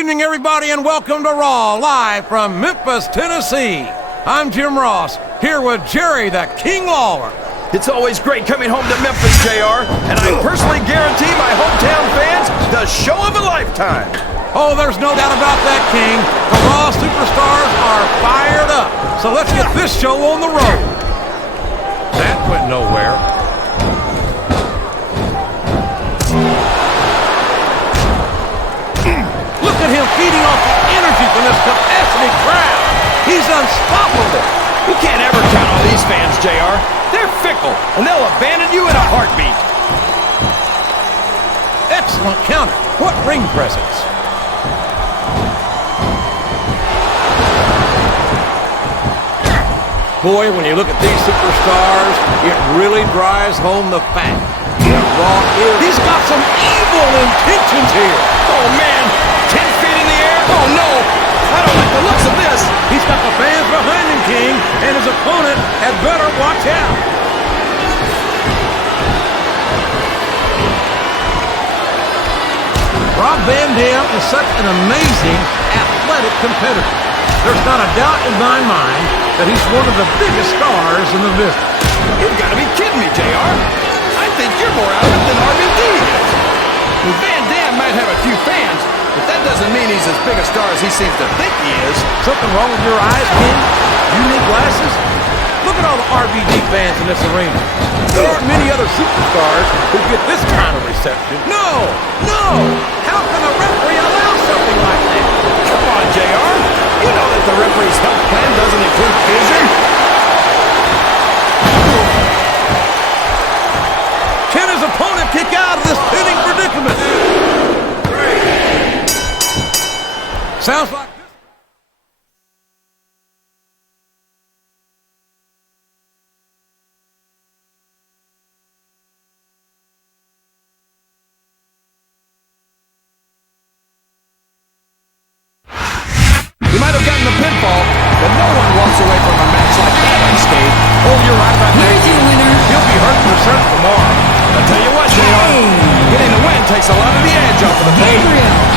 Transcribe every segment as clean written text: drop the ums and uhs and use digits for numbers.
evening, everybody, and welcome to Raw, live from Memphis, Tennessee. I'm Jim Ross, here with Jerry the King Lawler. It's always great coming home to Memphis, JR, and I personally guarantee my hometown fans the show of a lifetime. Oh, there's no doubt about that, King. The Raw superstars are fired up, so let's get this show on the road. That went nowhere. Look at him feeding off the energy from this capacity crowd. He's unstoppable. You can't ever count on these fans, JR. They're fickle, and they'll abandon you in a heartbeat. Excellent counter. What ring presence. Boy, when you look at these superstars, it really drives home the fact that Raw is... He's got some evil intentions here. Oh, man. 10 feet in the air? Oh, no. I don't like the looks of this. He's got the fans behind him, King, and his opponent had better watch out. Rob Van Dam is such an amazing athletic competitor. There's not a doubt in my mind that he's one of the biggest stars in the business. You've got to be kidding me, JR. I think you're more out of it than RVD is. Van Dam might have a few fans, but that doesn't mean he's as big a star as he seems to think he is. Something wrong with your eyes, King? You need glasses? Look at all the RVD fans in this arena. There aren't many other superstars who get this kind of reception. No! No! How can a referee allow something like that? Come on, JR. You know that the referee's health plan doesn't include vision. Can his opponent kick out of this pinning predicament? Sounds like this. You might have gotten the pinfall, but no one walks away from a match like that unscathed. Oh, you're right about that. Here's your winner. He'll be hurt for certain tomorrow. I'll tell you what, JR, getting the win takes a lot of the edge off of the pain. Gabriel.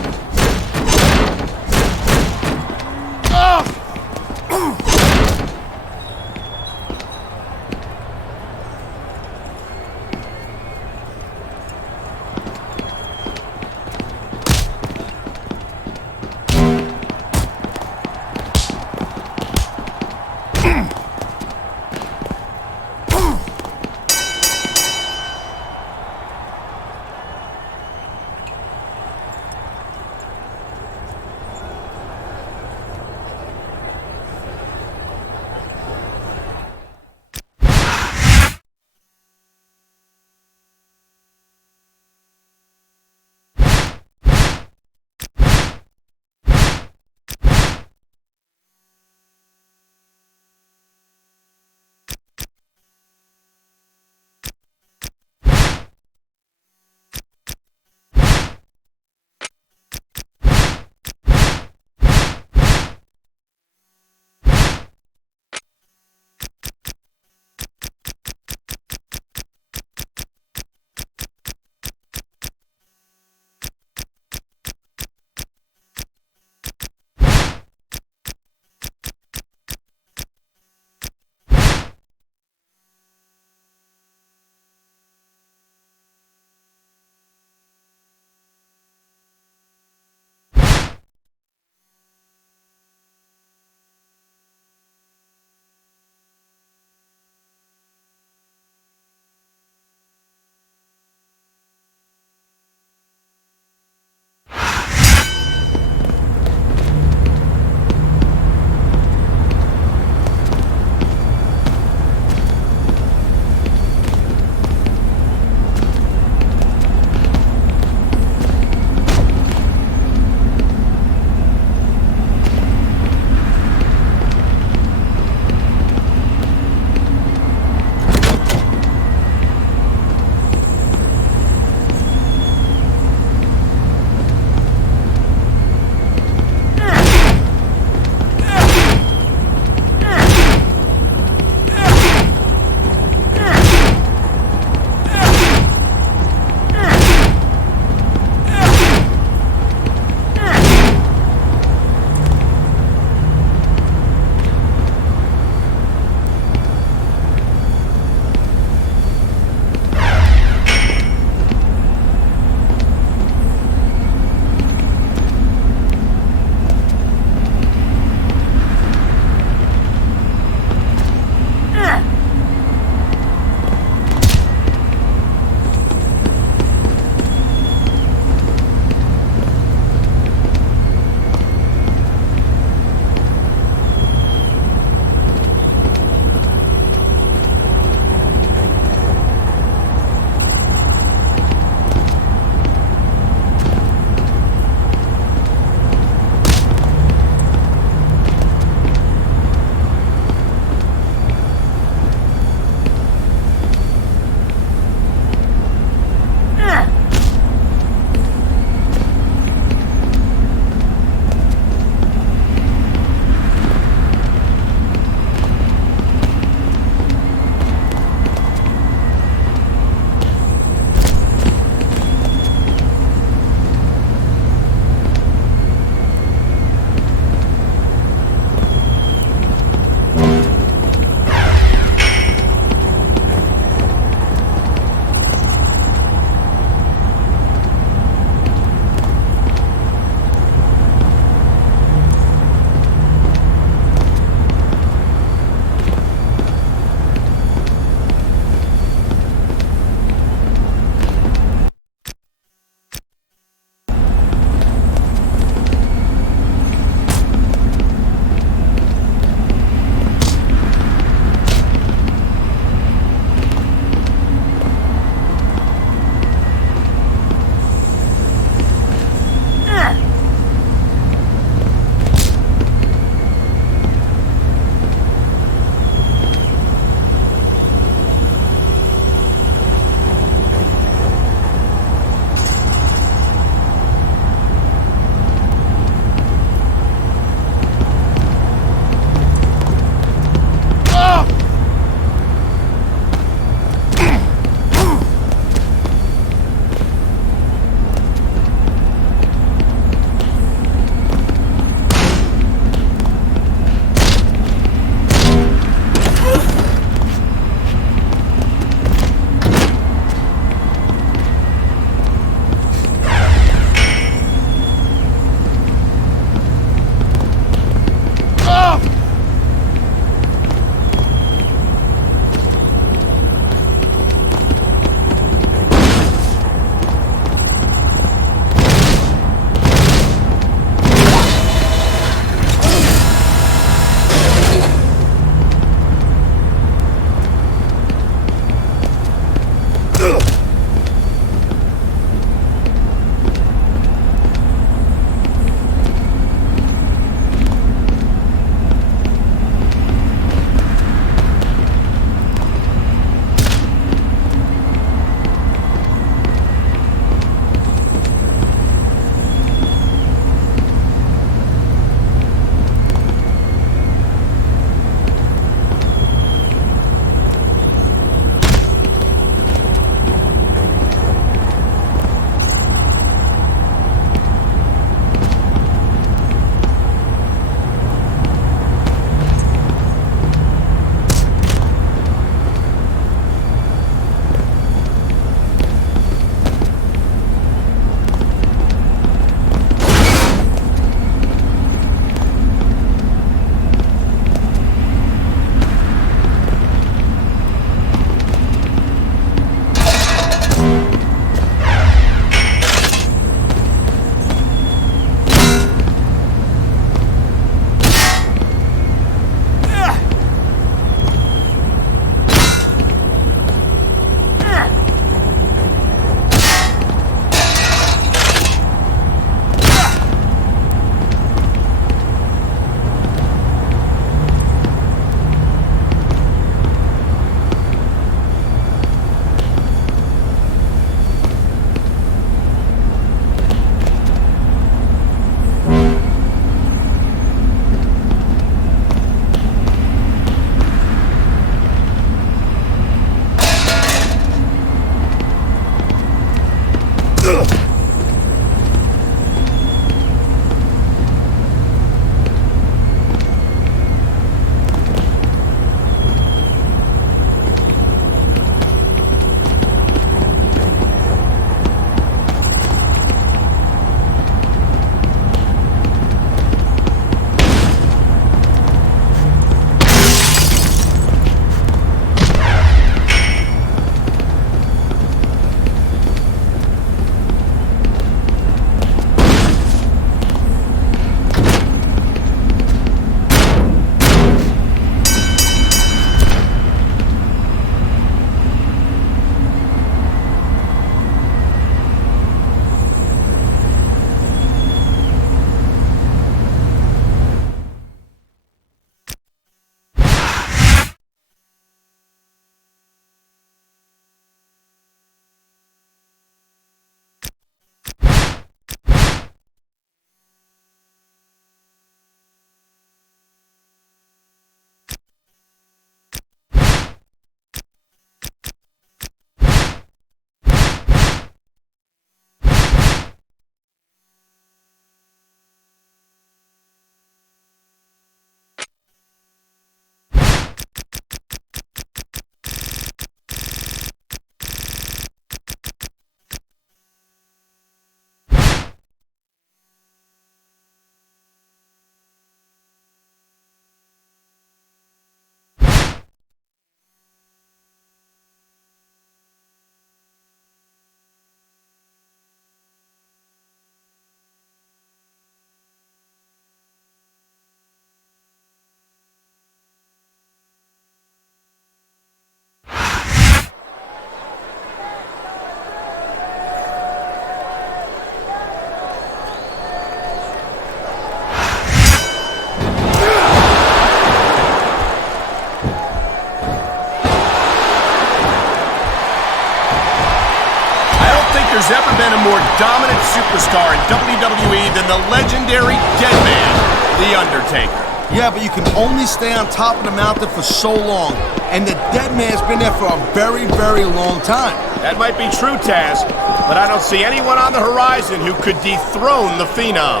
been a more dominant superstar in WWE than the legendary Dead Man, The Undertaker. Yeah, but you can only stay on top of the mountain for so long, and the Dead Man's been there for a very, very long time. That might be true, Taz, but I don't see anyone on the horizon who could dethrone the Phenom.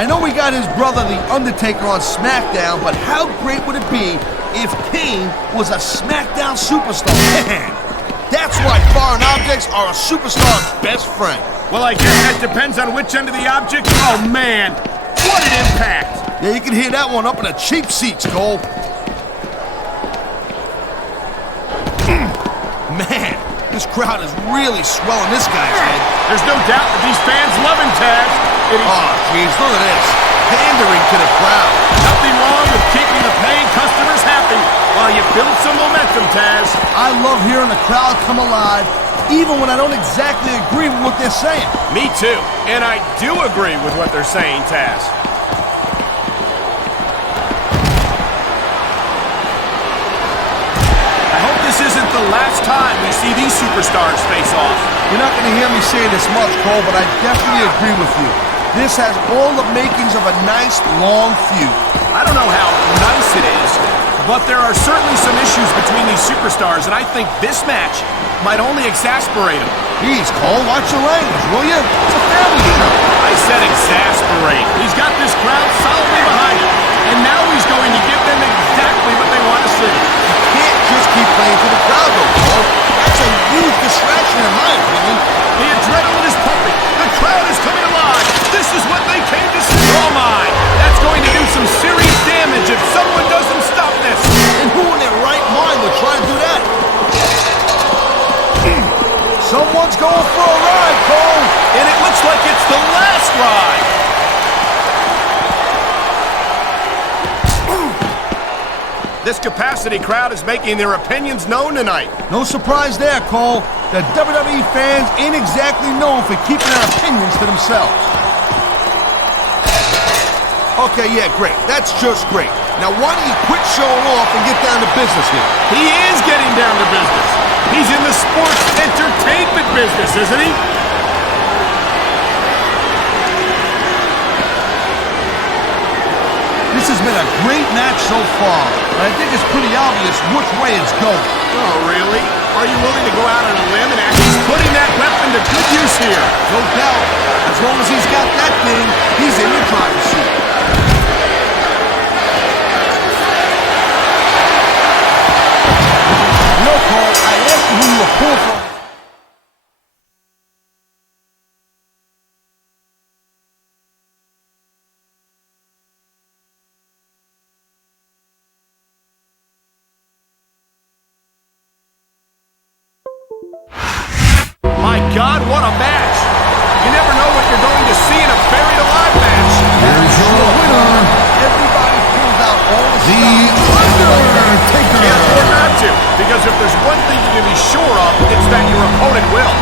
I know we got his brother, The Undertaker, on SmackDown, but how great would it be if Kane was a SmackDown superstar? Man, that's why foreign objects are a superstar's best friend. Well, I guess that depends on which end of the object. Oh, man, what an impact! Yeah, you can hear that one up in the cheap seats, Cole. Man, this crowd is really swelling this guy's head. There's no doubt that these fans love him, Taz. Oh, jeez, look at this. Pandering to the crowd. Nothing wrong with keeping the paying customers happy while you build some momentum, Taz. I love hearing the crowd come alive, even when I don't exactly agree with what they're saying. Me too. And I do agree with what they're saying, Taz. I hope this isn't the last time we see these superstars face off. You're not going to hear me say this much, Cole, but I definitely agree with you. This has all the makings of a nice, long feud. I don't know how nice it is, but there are certainly some issues between these superstars, and I think this match might only exasperate them. Please, Cole, watch your language, will you? It's a family show. I said exasperate. He's got this crowd solidly behind him, and now he's going to give them exactly what they want to see. You can't just keep playing to the crowd, though, Cole. That's a huge distraction, in my opinion. The adrenaline is pumping. The crowd is coming alive. This is what they came to see. Oh, my. That's going to do some serious damage if someone doesn't stop this. And who in their right mind would try to do that? Someone's going for a ride, Cole. And it looks like it's the last ride. This capacity crowd is making their opinions known tonight. No surprise there, Cole. The WWE fans ain't exactly known for keeping their opinions to themselves. Okay, yeah, great. That's just great. Now, why don't you quit showing off and get down to business here? He is getting down to business. He's in the sports entertainment business, isn't he? This has been a great match so far, but I think it's pretty obvious which way it's going. Oh, really? Are you willing to go out on a limb and actually putting that weapon to good use here? No doubt. As long as he's got that thing, he's in the driver's seat. No, Cole, I asked you who you were pulling for. My God, what a match! You never know what you're going to see in a buried alive match. Here's your winner. Everybody pulls out all the Undertaker. Can't afford not to, because if there's one thing you can be sure of, it's that your opponent will.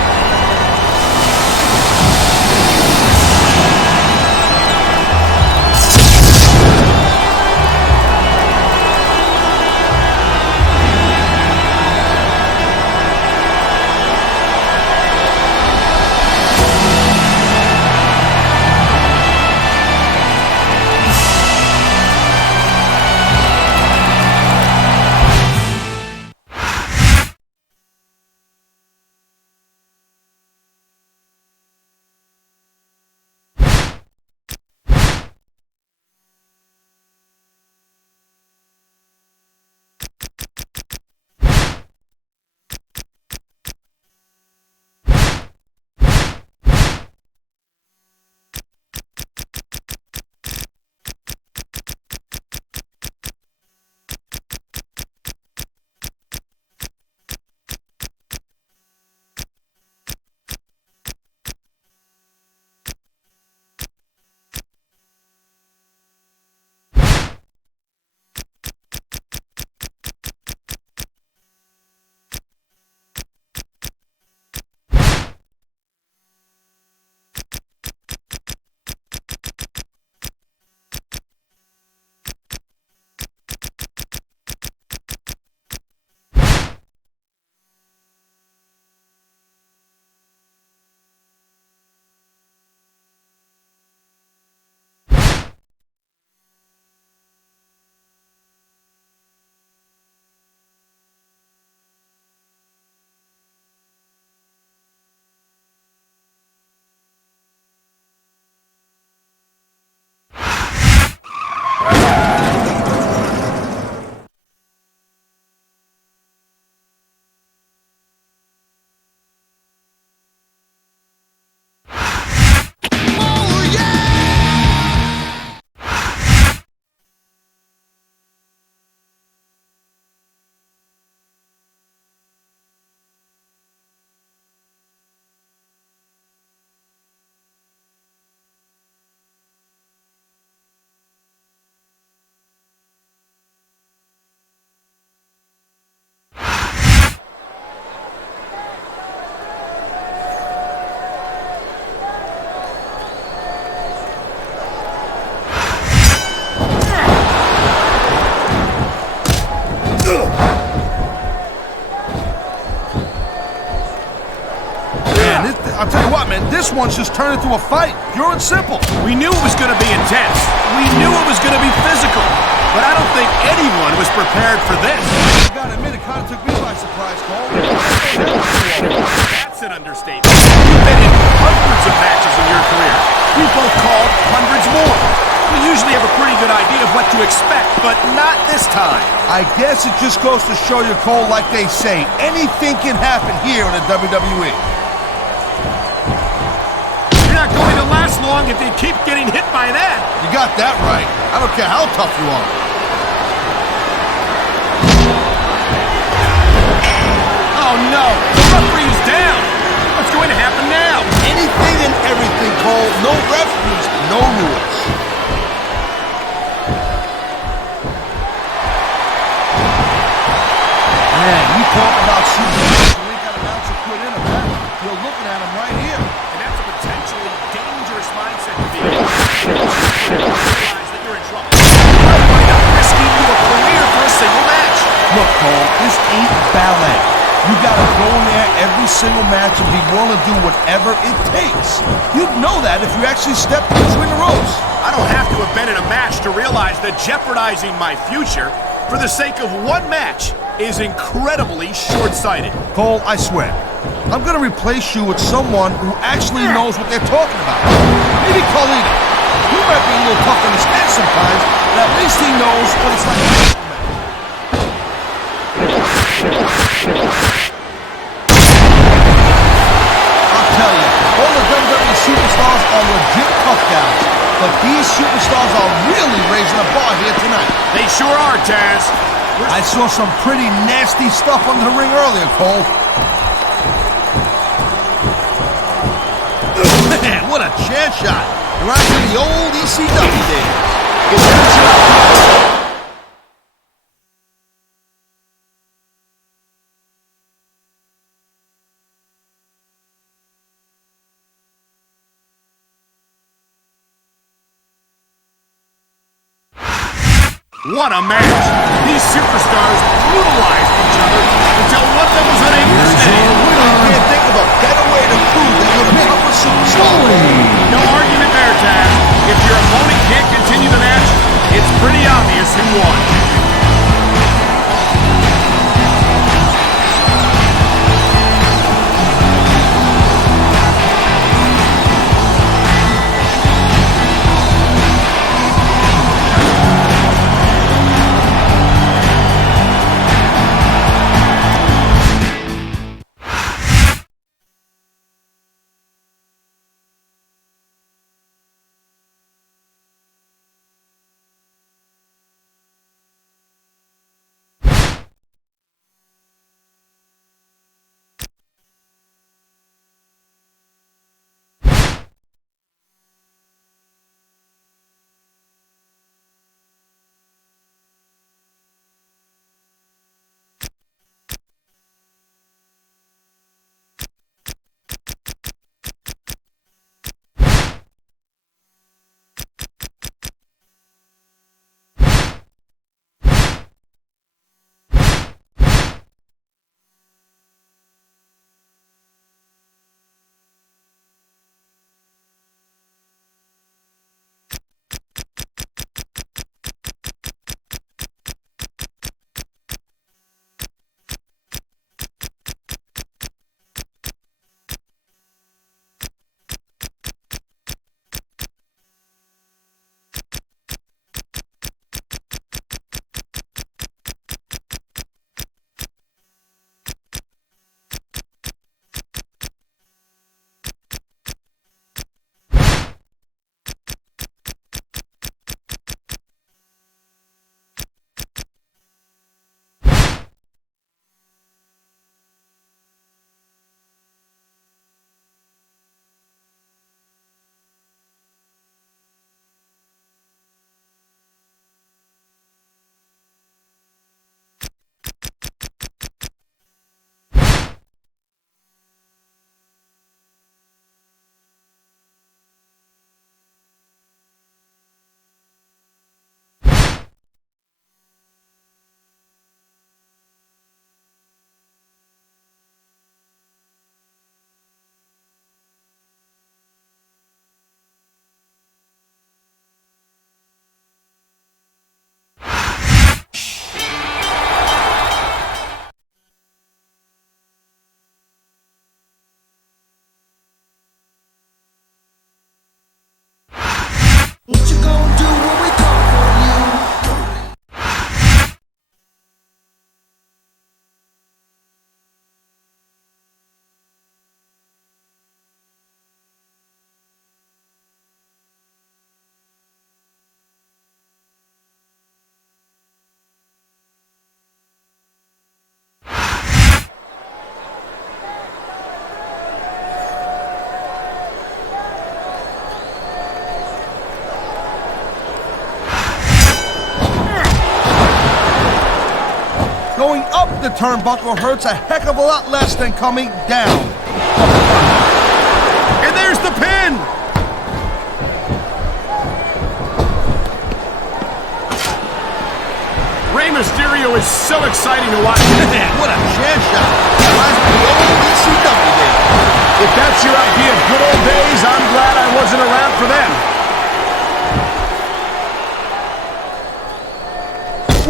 This one's just turned into a fight, pure and simple. We knew it was going to be intense. We knew it was going to be physical. But I don't think anyone was prepared for this. I gotta admit, it kind of took me by surprise, Cole. That's an understatement. You've been in hundreds of matches in your career. We've both called hundreds more. We usually have a pretty good idea of what to expect, but not this time. I guess it just goes to show you, Cole, like they say, anything can happen here in the WWE. You're not going to last long if you keep getting hit by that. You got that right. I don't care how tough you are. Oh no, the referee is down. What's going to happen now? Anything and everything, Cole. No referees, no rules. Man, you talk about superstars who ain't got an ounce of quit in them, man. You're looking at them right here. And that's a potentially dangerous mindset to be in. Realize that you're in trouble. Might wind up risking your career for a single match. Look, Cole, this ain't ballet. You gotta go in there every single match and be willing to do whatever it takes. You'd know that if you actually stepped between the ropes. I don't have to have been in a match to realize that jeopardizing my future for the sake of one match is incredibly short-sighted. Cole, I swear, I'm gonna replace you with someone who actually knows what they're talking about. Maybe Carlito. He might be a little tough on his head sometimes, but at least he knows what it's like. I'll tell you, all the WWE superstars are legit tough guys, but these superstars are really raising the bar here tonight. They sure are, Taz. I saw some pretty nasty stuff under the ring earlier, Cole. Man, what a chair shot. Right to the old ECW days. What a match! These superstars brutalized each other until one of them was unable to stand. I can't think of a better way to prove that you're a proper superstar. No argument there, Taz. If your opponent can't continue the match, it's pretty obvious who won. the turnbuckle hurts a heck of a lot less than coming down. And there's the pin! Rey Mysterio is so exciting to watch. What a chair shot. Reminds me of the old ECW days. If that's your idea of good old days, I'm glad I wasn't around for them.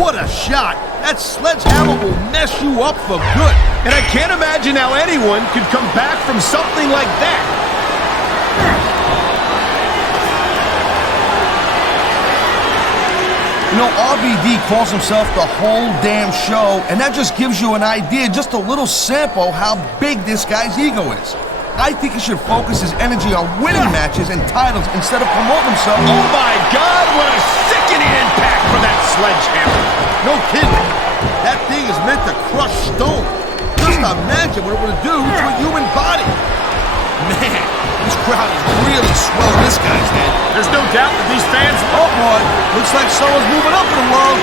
What a shot. That sledgehammer will mess you up for good. And I can't imagine how anyone could come back from something like that. You know, RVD calls himself the whole damn show, and that just gives you an idea, just a little sample how big this guy's ego is. I think he should focus his energy on winning matches and titles instead of promoting himself. Oh my God, what a sickening impact for that sledgehammer. No kidding. That thing is meant to crush stone. Just imagine what it would do to a human body. Man, this crowd is really swelling this guy's head. There's no doubt that these fans... Oh boy, looks like someone's moving up in the world.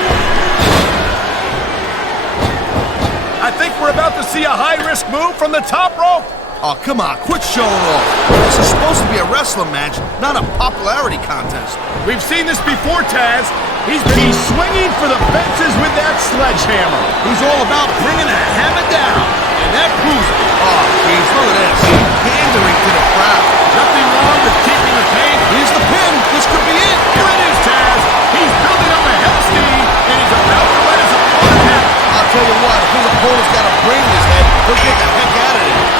I think we're about to see a high-risk move from the top rope. Oh, come on, quit showing off. This is supposed to be a wrestling match, not a popularity contest. We've seen this before, Taz. He's swinging for the fences with that sledgehammer. He's all about bringing the hammer down, and that proves it. Oh, jeez, look at this. Pandering to the crowd. Nothing wrong with keeping the pace. Here's the pin. This could be it. Here it is, Taz. He's building up a head of steam, and he's about to let his opponent have it. I'll tell you what, if his opponent's got a brain in his head, he'll get the heck out of there.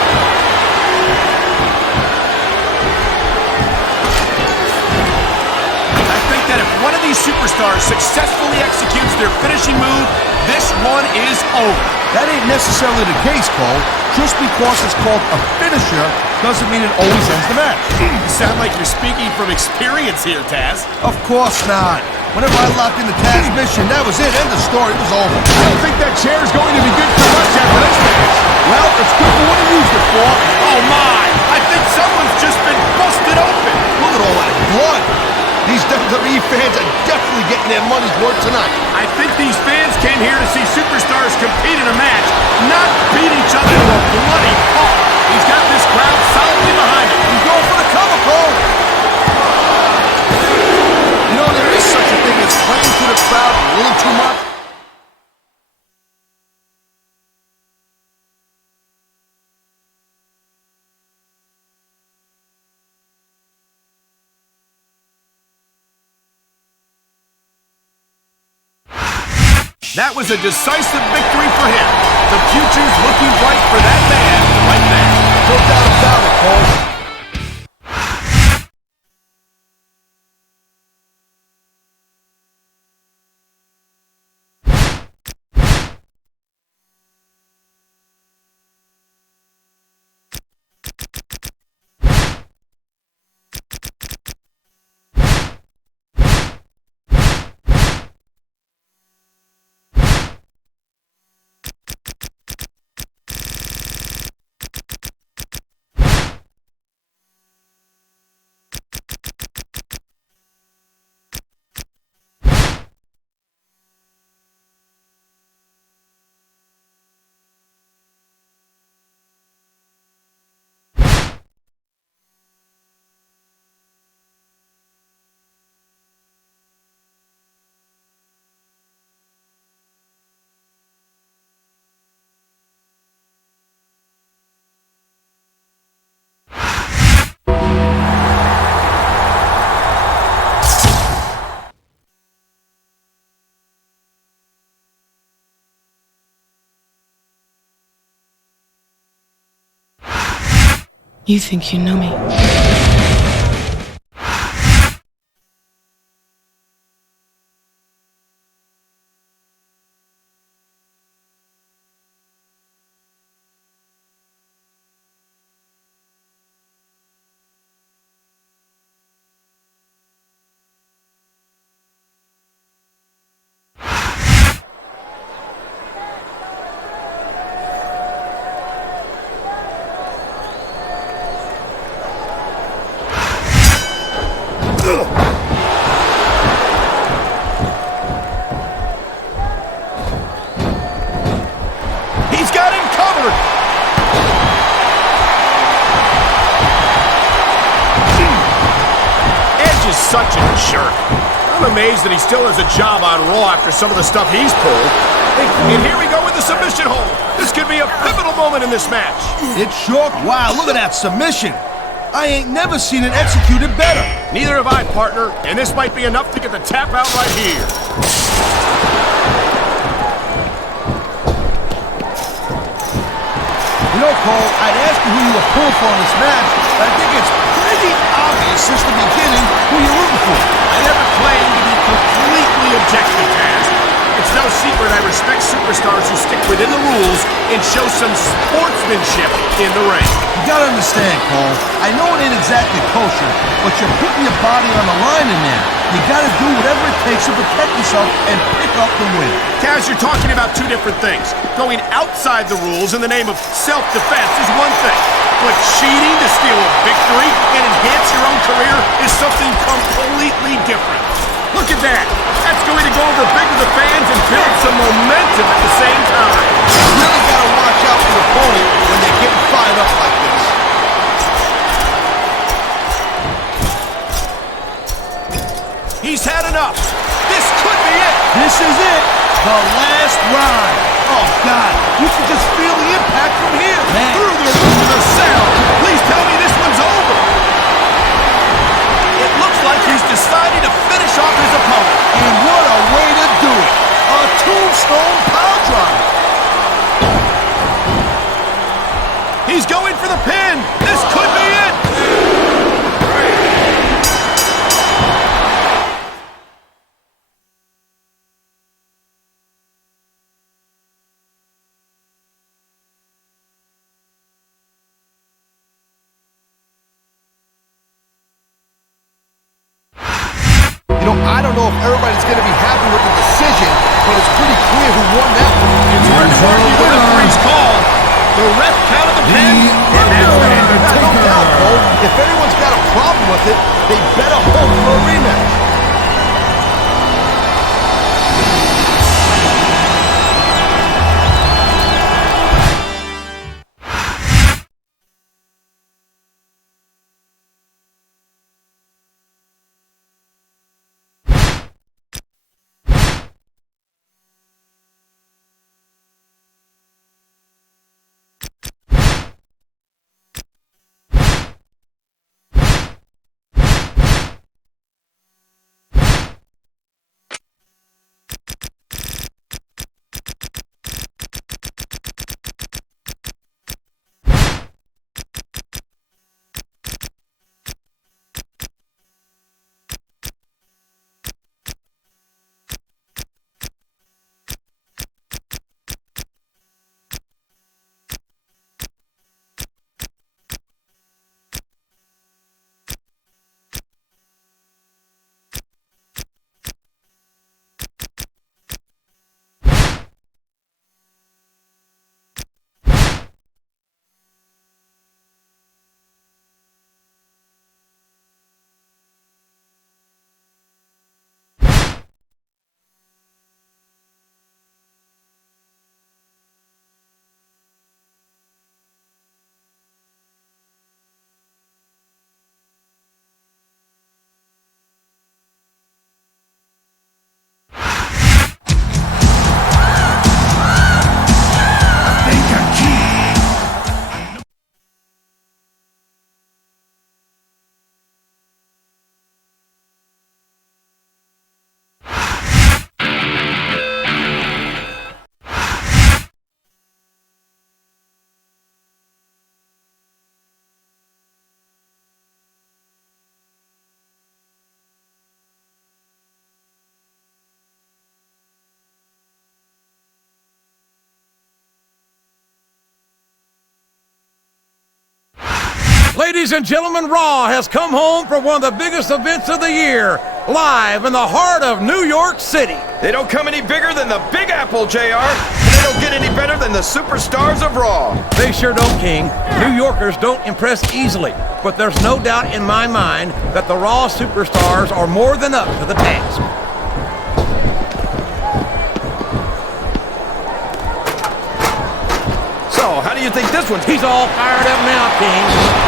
One of these superstars successfully executes their finishing move, this one is over. That ain't necessarily the case, Cole. Just because it's called a finisher doesn't mean it always ends the match. You sound like you're speaking from experience here, Taz. Of course not. Whenever I locked into Taz's mission, that was it. End of story. It was over. I don't think that chair's going to be good for much after this match. Well, it's good for what he used it for. Oh my! I think someone's just been busted open. Look at all that blood. These WWE fans are definitely getting their money's worth tonight. I think these fans came here to see superstars compete in a match, not beat each other to a bloody pulp. He's got this crowd solidly behind him. He's going for the cover, Cole. You know, there is such a thing as playing to the crowd a little too much. That was a decisive victory for him. The future's looking bright for that man right there. No doubt about it, Cole. You think you know me? such a jerk. I'm amazed that he still has a job on Raw after some of the stuff he's pulled. And here we go with the submission hold. This could be a pivotal moment in this match. It's sure. Wow, look at that submission. I ain't never seen it executed better. Neither have I, partner, and this might be enough to get the tap out right here. You know, Cole, I'd ask you who you were pulling for in this match, but I think it's pretty obvious since the beginning who you're rooting for. I never claimed to be completely objective, Taz. It's no secret I respect superstars who stick within the rules and show some sportsmanship in the ring. You gotta understand, Cole, I know it ain't exactly kosher, but you're putting your body on the line in there. You gotta do whatever it takes to protect yourself and pick up the win. Taz, you're talking about two different things. Going outside the rules in the name of self-defense is one thing, but cheating to steal a victory and enhance your own career is something completely different. Look at that. That's going to go over big with the fans and build some momentum at the same time. You really gotta watch out for your opponent when they're getting fired up like this. He's had enough. This could be it. This is it. The last ride. Oh, God. You can just feel the impact from here. Man. Through the roof of sound. Please tell me this one's over. It looks like he's decided to finish off his opponent. And what a way to do it. A tombstone power drive. He's going for the pin. This could be it. You know, I don't know if everybody's going to be happy with the decision, but it's pretty clear who won that one. It's hard to argue the referee's call. The ref counted the pin, and that's the end. No doubt, Cole. If anyone's got a problem with it, they better hope for a rematch. Ladies and gentlemen, Raw has come home for one of the biggest events of the year, live in the heart of New York City. They don't come any bigger than the Big Apple, JR. And they don't get any better than the superstars of Raw. They sure don't, King. New Yorkers don't impress easily, but there's no doubt in my mind that the Raw superstars are more than up to the task. So, how do you think this one's... He's all fired up now, King,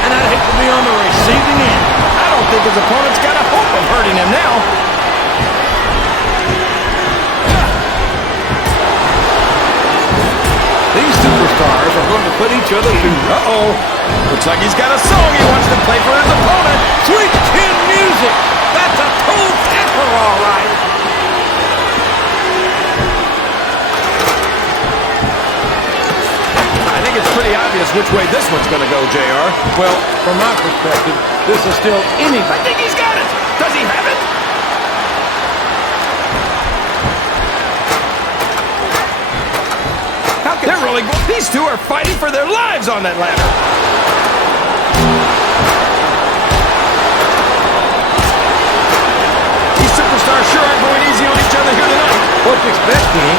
and I'd hate to be on the receiving end. I don't think his opponent's got a hope of hurting him now. These superstars are going to put each other through. Uh-oh. Looks like he's got a song he wants to play for his opponent. Sweet chin music! That's a toe tapper, all right! I think it's pretty obvious which way this one's going to go, JR. Well, from my perspective, this is still anything. I think he's got it. Does he have it? They're really good. These two are fighting for their lives on that ladder. These superstars sure aren't going easy on each other here tonight. What you expect, King?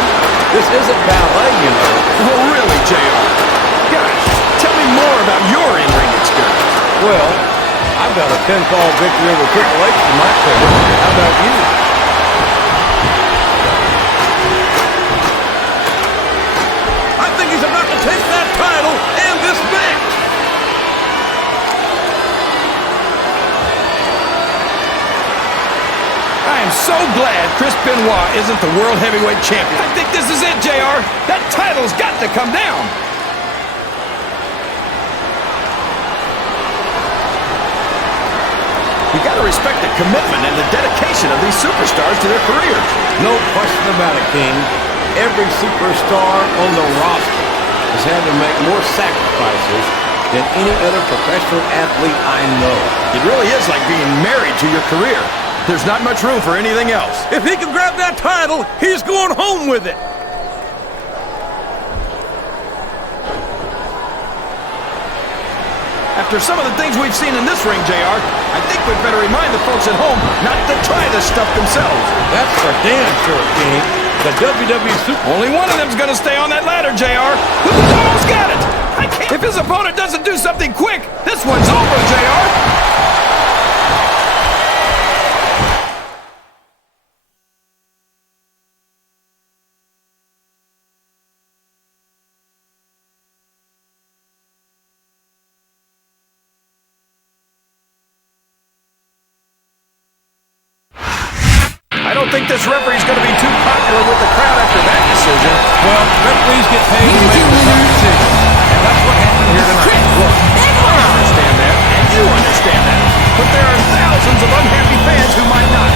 This isn't ballet, you know. Oh, really, JR? Gosh, tell me more about your in-ring experience. Well, I've got a pinfall victory over Triple H in my career. How about you? I think he's about to take that title and this match. I am so glad Chris Benoit isn't the World Heavyweight Champion. I think this is it, JR. That title's got to come down. You got to respect the commitment and the dedication of these superstars to their careers. No question about it, King. Every superstar on the roster has had to make more sacrifices than any other professional athlete I know. It really is like being married to your career. There's not much room for anything else. If he can grab that title, he's going home with it. After some of the things we've seen in this ring, JR, I think we'd better remind the folks at home not to try this stuff themselves. That's for damn sure, King. The WWE Super... Only one of them's going to stay on that ladder, JR. Look, he's almost got it. I can't... If his opponent doesn't do something quick, this one's over, JR. I don't think this referee's going to be too popular with the crowd after that decision. Well, referees get paid to make the tough decisions. And that's what happened here tonight. Look, I understand that, and you understand that. But there are thousands of unhappy fans who might not.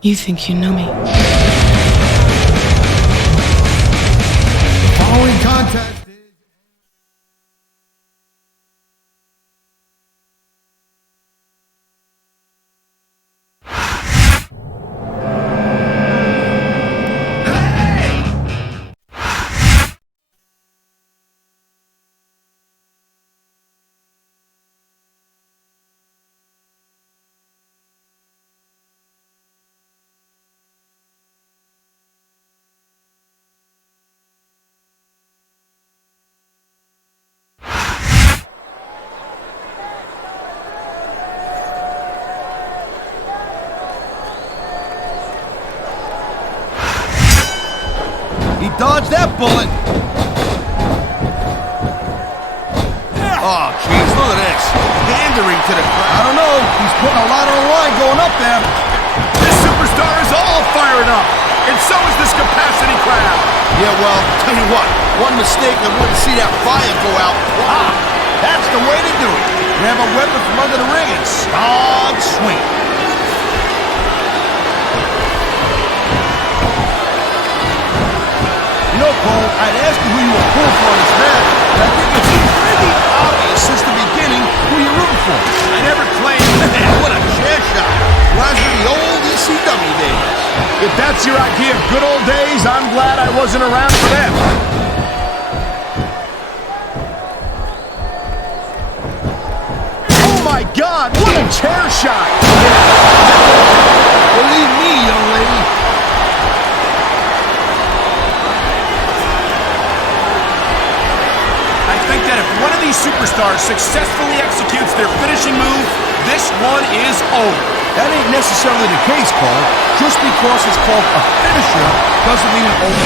You think you know me? Following contest is... He dodged that bullet. Oh, jeez, look at this. Pandering to the crowd. I don't know. He's putting a lot on the line going up there. This superstar is all fired up, and so is this capacity crowd. Yeah, well, tell you what. One mistake and wouldn't see that fire go out. Wow, that's the way to do it. Grab a weapon from under the ring and start swing. You know, Cole, I'd ask you who you were pulling for in this match, but I think it's pretty obvious since the beginning who you're rooting for. I never claimed Man, what a chair shot. Reminds me of the old ECW days. If that's your idea of good old days, I'm glad I wasn't around for them. Oh my God, what a chair shot! Believe me, young lady. I think that if one of these superstars successfully executes their finishing move, this one is over. That ain't necessarily the case, Cole. Just because it's called a finisher doesn't mean it over.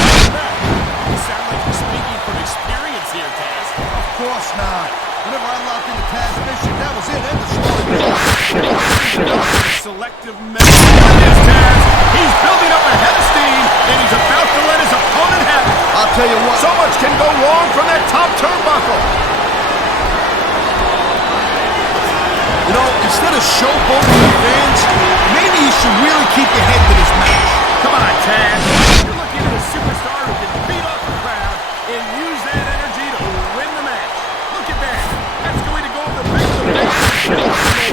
You sound like you're speaking from experience here, Taz. Of course not. Whenever I locked into Taz's mission, that was it. End of story. Selective memory. It is Taz. He's building up a head of steam, and he's about to let his opponent have it. I'll tell you what. So much can go wrong from that top turnbuckle. You know, instead of showboating the fans, maybe you should really keep your head to this match. Come on, Taz. You're looking at a superstar who can beat off the crowd and use that energy to win the match. Look at that. That's going to go over the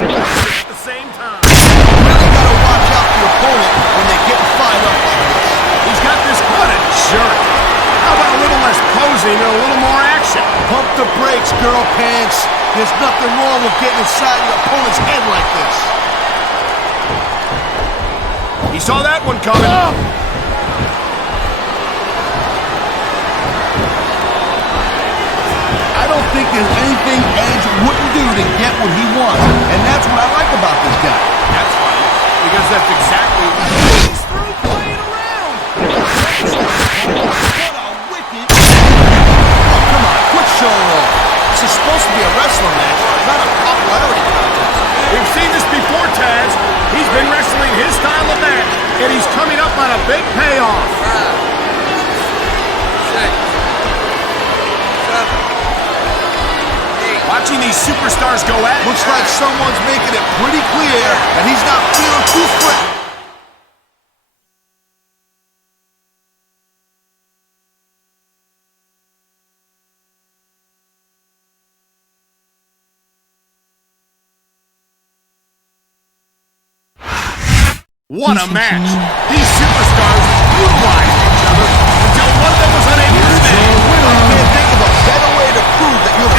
at the same time. You really gotta watch out for your opponent when they get fired up. He's got this what a jerk. How about a little less posing and a little more action? Pump the brakes, girl pants. There's nothing wrong with getting inside your opponent's head like this. He saw that one coming. Oh. I don't think there's anything Edge wouldn't do to get what he wants, and that's what I like about this guy. That's funny, because that's exactly what he's through playing around. What a wicked... Oh, come on, quit showing off. This is supposed to be a wrestling match, not a popularity contest. We've seen this before, Taz. He's been wrestling his style of match, and he's coming up on a big payoff. 5, 6, 7, 8. Watching these superstars go at it. Looks like someone's making it pretty clear that he's not feeling too threatened. What a match! These superstars brutalized each other until one of them was unable to stand. I can't think of a better way to prove that you're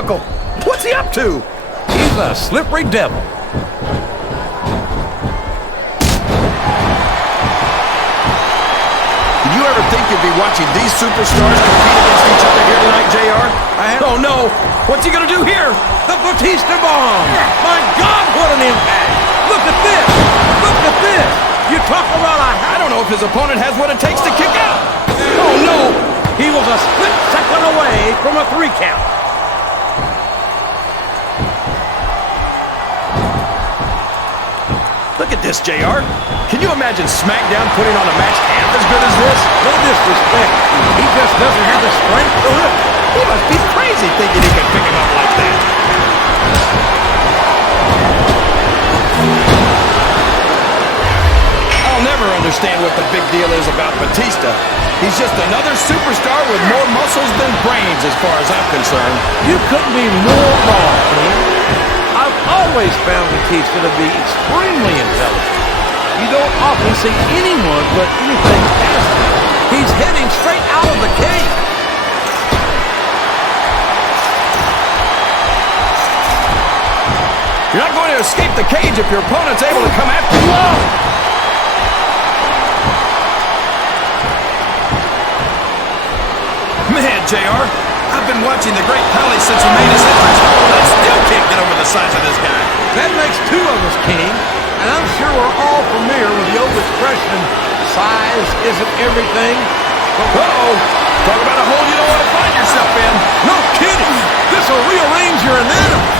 turnbuckle. What's he up to? He's a slippery devil. Did you ever think you'd be watching these superstars compete against each other here tonight, JR? Oh, no. What's he going to do here? The Batista bomb! My God, what an impact! Look at this! Look at this! You talk about I don't know if his opponent has what it takes to kick out. Oh, no! He was a split second away from a 3 count. Look at this, JR. Can you imagine SmackDown putting on a match half as good as this? No disrespect. He just doesn't have the strength to lift. He must be crazy thinking he can pick him up like that. I'll never understand what the big deal is about Batista. He's just another superstar with more muscles than brains as far as I'm concerned. You couldn't be more wrong, King. I've always found Batista to be extremely intelligent. You don't often see anyone put anything past him. He's heading straight out of the cage. You're not going to escape the cage if your opponent's able to come after you. Man, JR, I've been watching the Great Khali since he made his entrance. I still can't get over the size of this guy. That makes 2 of us, King. And I'm sure we're all familiar with the old expression, size isn't everything. Uh-oh. Talk about a hole you don't want to find yourself in. No kidding. This will rearrange your anatomy.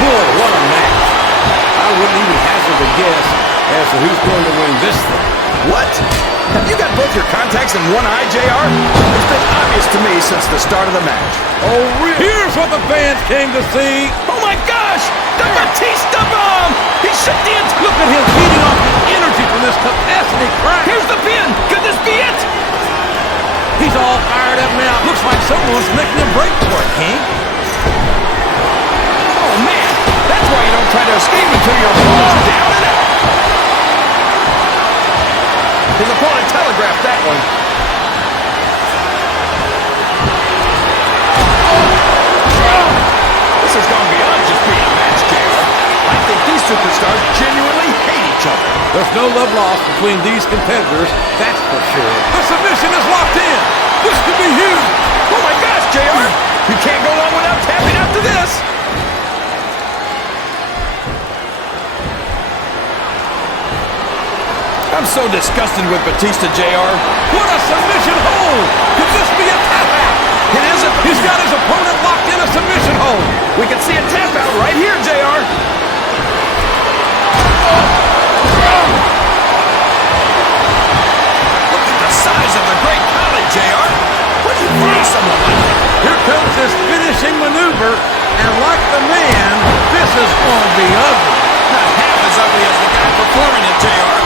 Boy, what a match. I wouldn't even hazard a guess as to who's going to win this thing. What? Have you got both your contacts in one eye, JR? It's been obvious to me since the start of the match. Oh, really? Here's what the fans came to see. Oh, my gosh! The Batista bomb! He shook the entire... Look at him feeding off the energy from this capacity crack. Here's the pin! Could this be it? He's all fired up now. Looks like someone's making a break for it, King. Oh, man! That's why you don't try to escape until your opponent's down and out. His opponent telegraphed that one. This has gone beyond just being a match, JR. I think these superstars genuinely hate each other. There's no love lost between these competitors, that's for sure. The submission is locked in. This could be huge. Oh my gosh, JR! You can't go long without tapping out to this. I'm so disgusted with Batista, JR. What a submission hold! Could this be a tap out? It isn't. He's got his opponent locked in a submission hold. We can see a tap out right here, JR. Look at the size of the Great Khali, JR. What do you find someone like that? Here comes his finishing maneuver, and like the man, this is going to be ugly. Not half as ugly as the guy performing it, JR.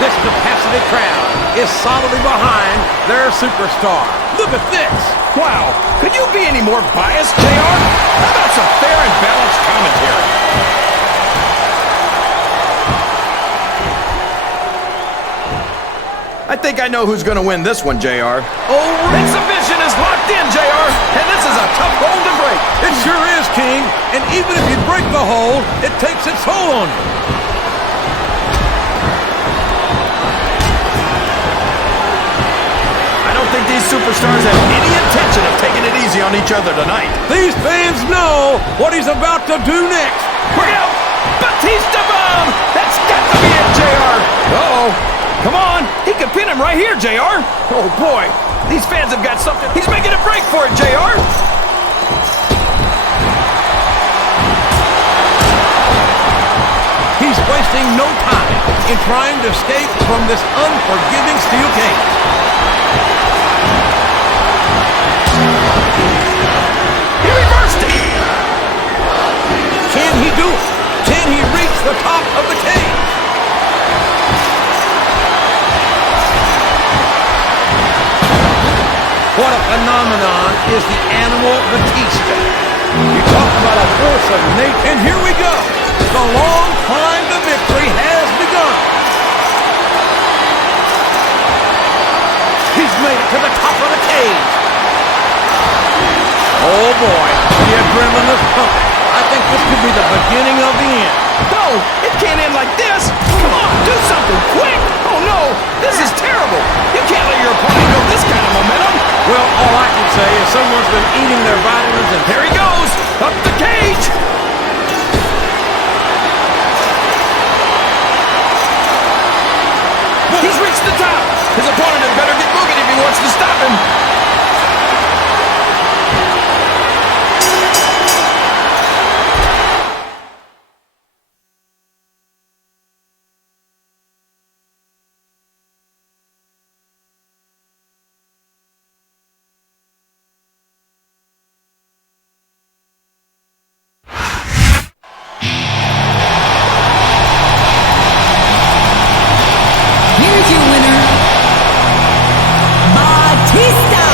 This capacity crowd is solidly behind their superstar. Look at this. Wow. Could you be any more biased, JR? How about some fair and balanced commentary? I think I know who's going to win this one, JR. Oh, That submission is locked in, JR, and this is a tough hold to break. it sure is, King. And even if you break the hold, it takes its toll on you. I don't think these superstars have any intention of taking it easy on each other tonight. These fans know what he's about to do next. Look out! Batista bomb! That's got to be it, JR. Uh-oh. Come on. He can pin him right here, JR. Oh, boy. These fans have got something. He's making a break for it, JR. He's wasting no time in trying to escape from this unforgiving steel cage. He reversed it. Can he do it? Can he reach the top of the cage? What a phenomenon is the animal Batista. You talk about a force of nature. And here we go. The long climb to victory has begun. made it to the top of the cage. Oh boy, the adrenaline is pumping. I think this could be the beginning of the end. No, it can't end like this. Come on, do something quick. Oh no, this is terrible. You can't let your opponent go this kind of momentum. Well, all I can say is someone's been eating their vitamins, and There he goes, up the cage. He's reached the top. His opponent had better get moving if he wants to stop him. Here's your winner, Batista!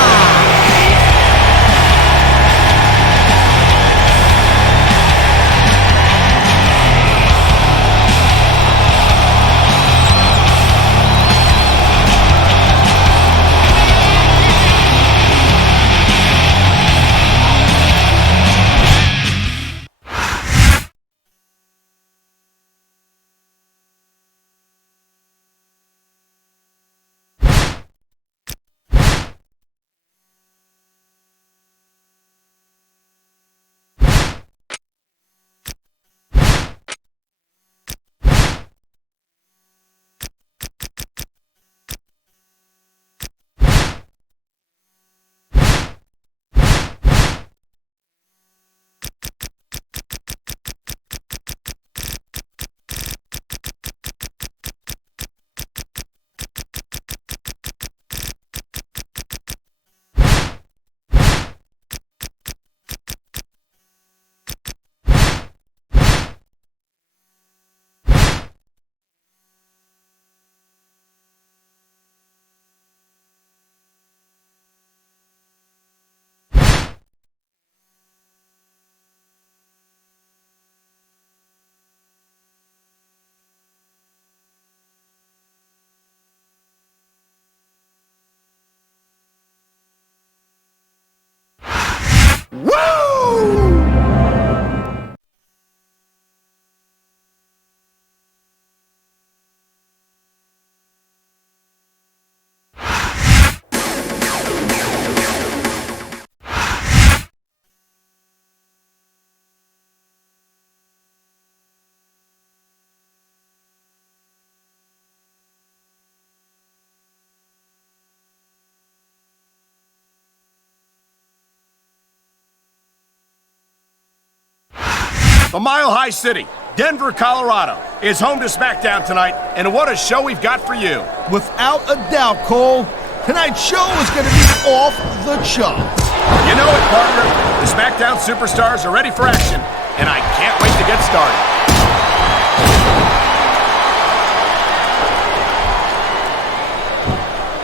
The Mile High City, Denver, Colorado, is home to SmackDown tonight, and what a show we've got for you. Without a doubt, Cole, tonight's show is going to be off the charts. You know it, partner. The SmackDown superstars are ready for action, and I can't wait to get started.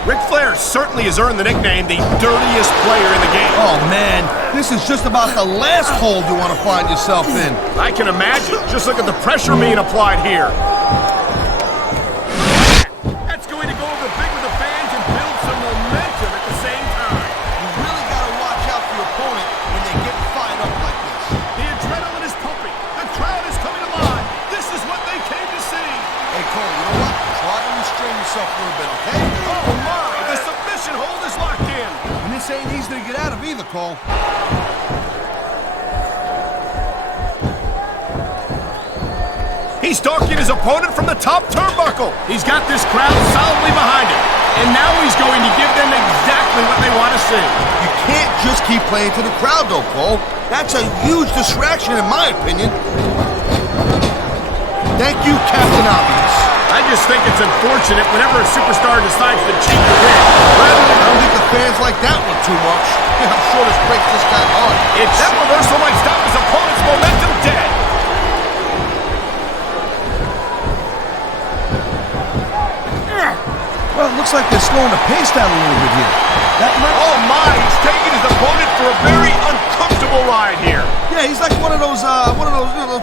Ric Flair certainly has earned the nickname the dirtiest player in the game. Oh, man, this is just about the last hold you want to find yourself in. I can imagine. Just look at the pressure being applied here. That's going to go over big with the fans and build some momentum at the same time. You really got to watch out for your opponent when they get fired up like this. The adrenaline is pumping. The crowd is coming alive. This is what they came to see. Hey, Cole, you know what? Try to restrain yourself a little bit, okay? Oh, my. The submission hold is locked in. And this ain't easy to get out of either, Cole. He's stalking his opponent from the top turnbuckle. He's got this crowd solidly behind him. And now he's going to give them exactly what they want to see. You can't just keep playing to the crowd, though, Cole. That's a huge distraction, in my opinion. Thank you, Captain Obvious. I just think it's unfortunate whenever a superstar decides to cheat to win. Rather than I don't think the fans like that one too much. I'm sure this breaks this guy hard. that reversal might stop his opponent's momentum dead. Well, it looks like they're slowing the pace down a little bit here. That might... Oh my, he's taking his opponent for a very uncomfortable unbelievable ride here. Yeah, he's like one of those,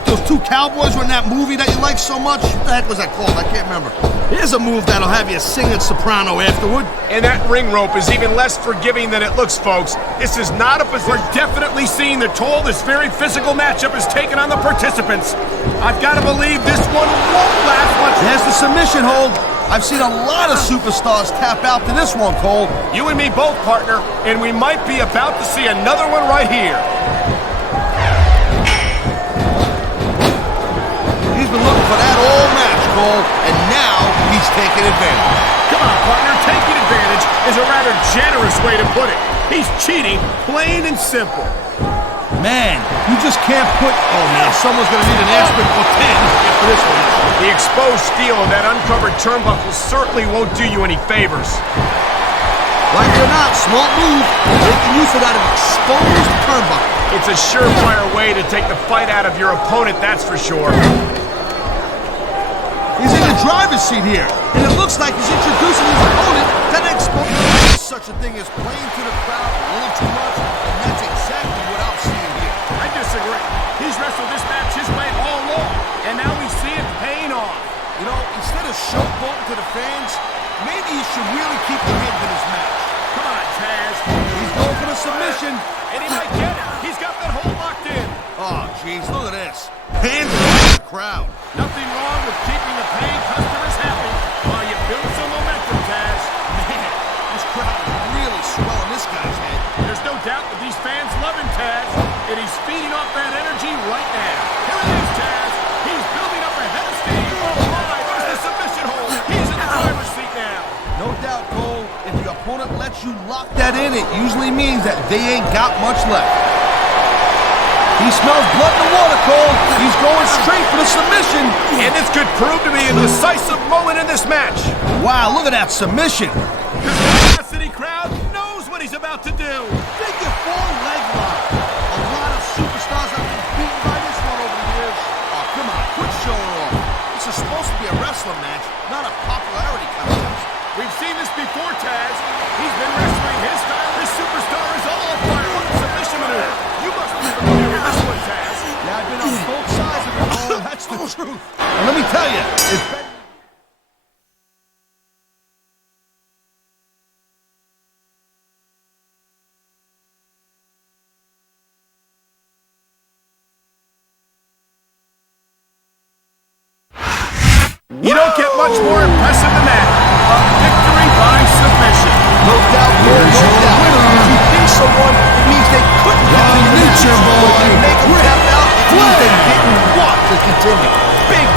those two cowboys were in that movie that you like so much. What the heck was that called? I can't remember. Here's a move that'll have you singing soprano afterward. And that ring rope is even less forgiving than it looks, folks. This is not a position. We're definitely seeing the toll this very physical matchup has taken on the participants. I've got to believe this one won't last much. There's the submission hold. I've seen a lot of superstars tap out to this one, Cole. You and me both, partner, and we might be about to see another one right here. He's been looking for that all match, Cole, and now he's taking advantage. Come on, partner, taking advantage is a rather generous way to put it. He's cheating, plain and simple. Man, you just can't put... Oh, man, someone's going to need an aspirin for 10 after this one. The exposed steel of that uncovered turnbuckle certainly won't do you any favors. Like it or not, smart move. Making use of that exposed turnbuckle. It's a surefire way to take the fight out of your opponent, that's for sure. He's in the driver's seat here, and it looks like he's introducing his opponent to the exposed... Such a thing as playing to the crowd a little too much, and that's exactly what I'm seeing here. I disagree. He's wrestled this match his way all along, and now we see it paying off. You know, instead of showboating to the fans, maybe he should really keep the head in his match. Come on, Taz. He's going for the submission. And he might get it. He's got that hold locked in. Oh, jeez, look at this. Hands in the crowd. Nothing wrong with keeping the paying customers happy while you build some momentum, Taz. Man, this crowd is really swelling this guy's head. There's no doubt that these fans love him, Taz, and he's feeding off that energy right now. Here it is, Taz. He's building up a head of steam. Oh, my, there's the submission hold. He's in the driver's seat now. No doubt, Cole, if your opponent lets you lock that in, it usually means that they ain't got much left. He smells blood in the water, Cole. He's going straight for the submission. And this could prove to be a decisive moment in this match. Wow, look at that submission. The city crowd knows what he's about to do. Figure 4 leg lock. A lot of superstars have been beaten by this one over the years. Oh, come on, quit showing off. This is supposed to be a wrestling match, not a popularity contest. We've seen this before, Taz. He's been wrestling his style. This superstar is all on fire with the submission maneuver. You must be familiar with this one, Taz. Yeah, I've been on both sides of it, Cole. That's the truth. And let me tell you, it's better. You don't get much more impressive than that. A victory by submission. No doubt, Cole, no doubt. If you think someone, it means they couldn't continue. If you make them tap out, it means they didn't want to continue. Big.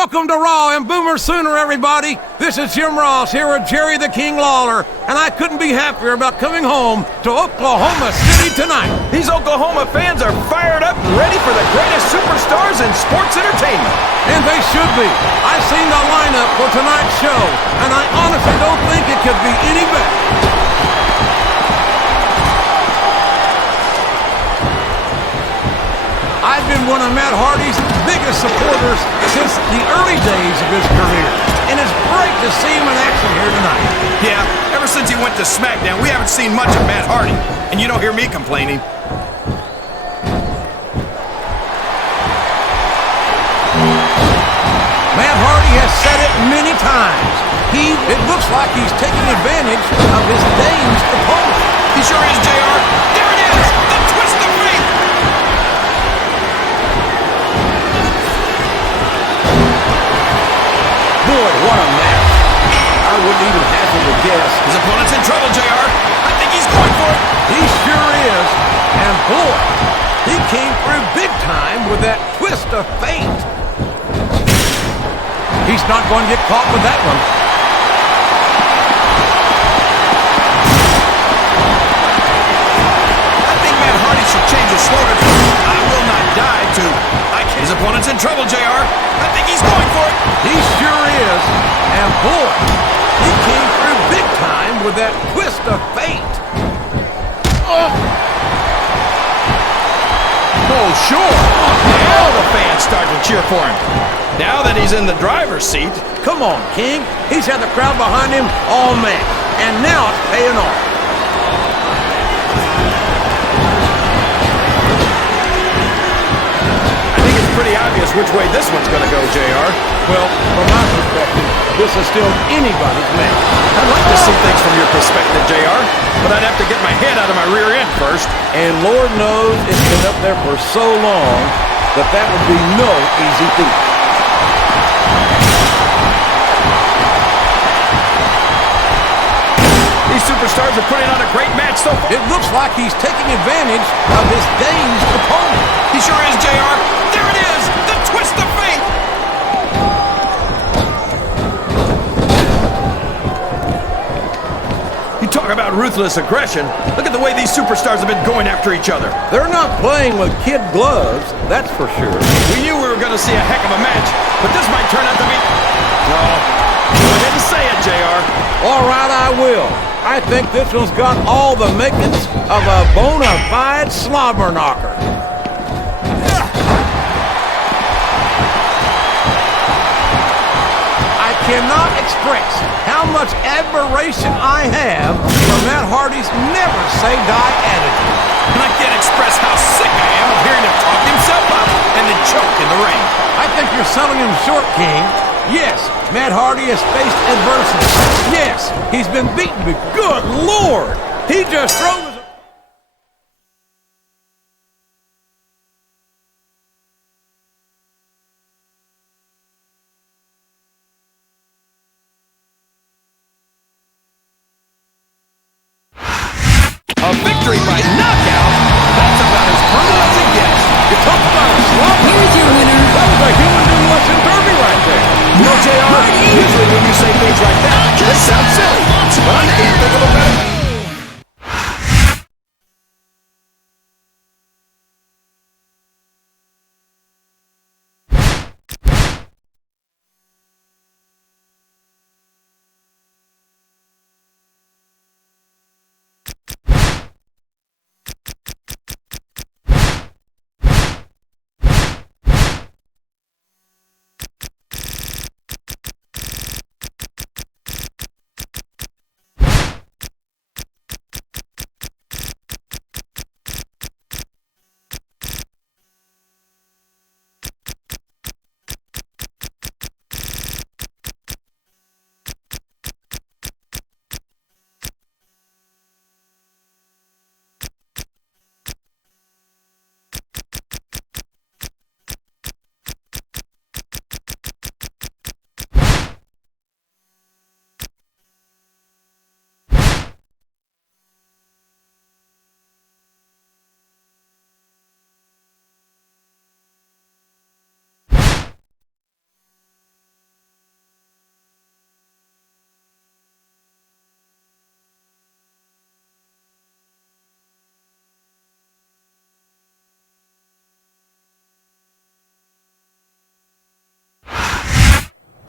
Welcome to Raw and Boomer Sooner, everybody. This is Jim Ross here with Jerry the King Lawler, and I couldn't be happier about coming home to Oklahoma City tonight. These Oklahoma fans are fired up and ready for the greatest superstars in sports entertainment. And they should be. I've seen the lineup for tonight's show, and I honestly don't think it could be any better. I've been one of Matt Hardy's biggest supporters since the early days of his career, and it's great to see him in action here tonight. Yeah, ever since he went to SmackDown, we haven't seen much of Matt Hardy, and you don't hear me complaining. Matt Hardy has said it many times. It looks like he's taking advantage of his dazed opponent. He sure is, JR. There it is! The twist of fate! Boy, what a match. I wouldn't even hazard a guess. His opponent's in trouble, JR. I think he's going for it. He sure is. And boy, he came through big time with that twist of fate. He's not going to get caught with that one. I think Matt Hardy should change his slogan from "I will not die" to "His opponent's in trouble, JR. I think he's going for it. He sure is. And boy, he came through big time with that twist of fate. Oh, sure. Now the fans start to cheer for him. Now that he's in the driver's seat. Come on, King. He's had the crowd behind him all match. And now it's paying off. I think it's pretty obvious which way this one's going to go, JR. Well, from my perspective, this is still anybody's match. I'd like to see things from your perspective, JR, but I'd have to get my head out of my rear end first. And Lord knows it's been up there for so long that would be no easy feat. These superstars are putting on a great match so far. It looks like he's taking advantage of his dazed opponent. He sure is, JR. There it is, the twist of fate. You talk about ruthless aggression. Look at the way these superstars have been going after each other. They're not playing with kid gloves, that's for sure. We knew we were going to see a heck of a match, but this might turn out to be... No, go ahead and say it, JR. All right, I will. I think this one's got all the makings of a bona fide slobber knocker. I cannot express how much admiration I have for Matt Hardy's never-say-die attitude. And I can't express how sick I am of hearing him talk himself up and then choke in the ring. I think you're selling him short, King. Yes, Matt Hardy has faced adversity. Yes, he's been beaten, but good Lord, he just throws A victory by knockout? That's about as brutal as it gets. You talk about a slobber. Here's your winner. That was a human doing less than Derby right there. You know, JR, usually when you say things like that, they sound silly. But I can't think of a better...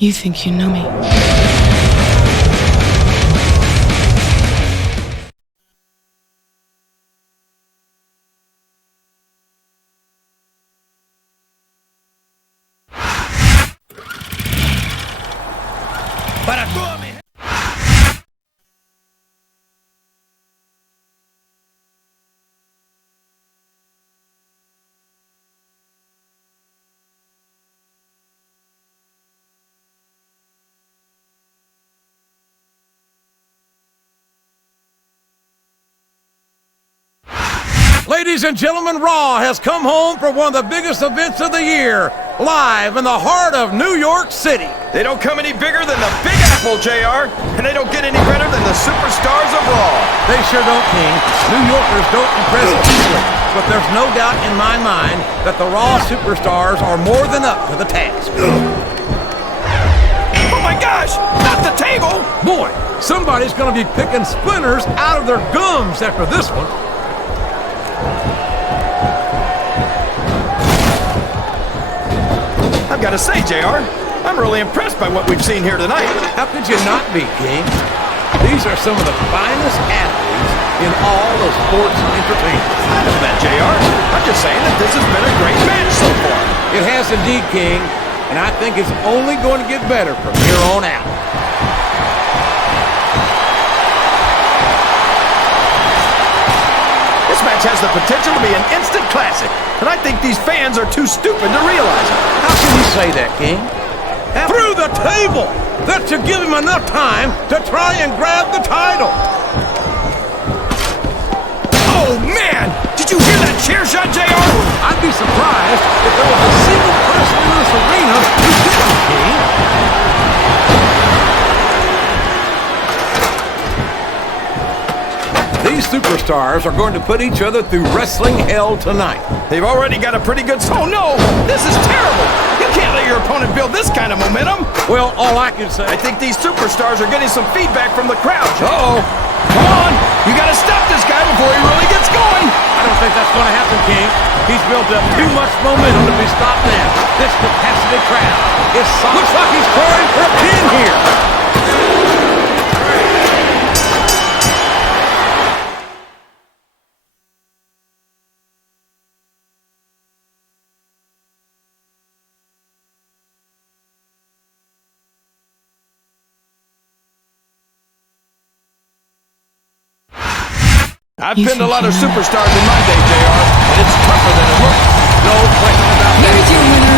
You think you know me. Para toda mi... Ladies and gentlemen, Raw has come home for one of the biggest events of the year, live in the heart of New York City. They don't come any bigger than the Big Apple, JR, and they don't get any better than the superstars of Raw. They sure don't, King. New Yorkers don't impress easily, but there's no doubt in my mind that the Raw superstars are more than up to the task. Oh my gosh, not the table! Boy, somebody's going to be picking splinters out of their gums after this one. I've got to say, JR, I'm really impressed by what we've seen here tonight. How could you not be, King? These are some of the finest athletes in all of sports entertainment. I know that, JR. I'm just saying that this has been a great match so far. It has indeed, King, and I think it's only going to get better from here on out. This match has the potential to be an instant classic, and I think these fans are too stupid to realize it. How can you say that, King? Through the table! That should give him enough time to try and grab the title. Oh, man! Did you hear that chair shot, JR? I'd be surprised if there was a single person in this arena who didn't, King. These superstars are going to put each other through wrestling hell tonight. They've already got a pretty good... Oh, no! This is terrible! You can't let your opponent build this kind of momentum! Well, all I can say... I think these superstars are getting some feedback from the crowd. Uh-oh. Come on! You gotta stop this guy before he really gets going! I don't think that's going to happen, King. He's built up too much momentum to be stopped now. This capacity crowd is solid. Looks like he's throwing for a pin here. I've pinned a lot of superstars in my day, JR, and it's tougher than it looks. No question about that. Here's your winner,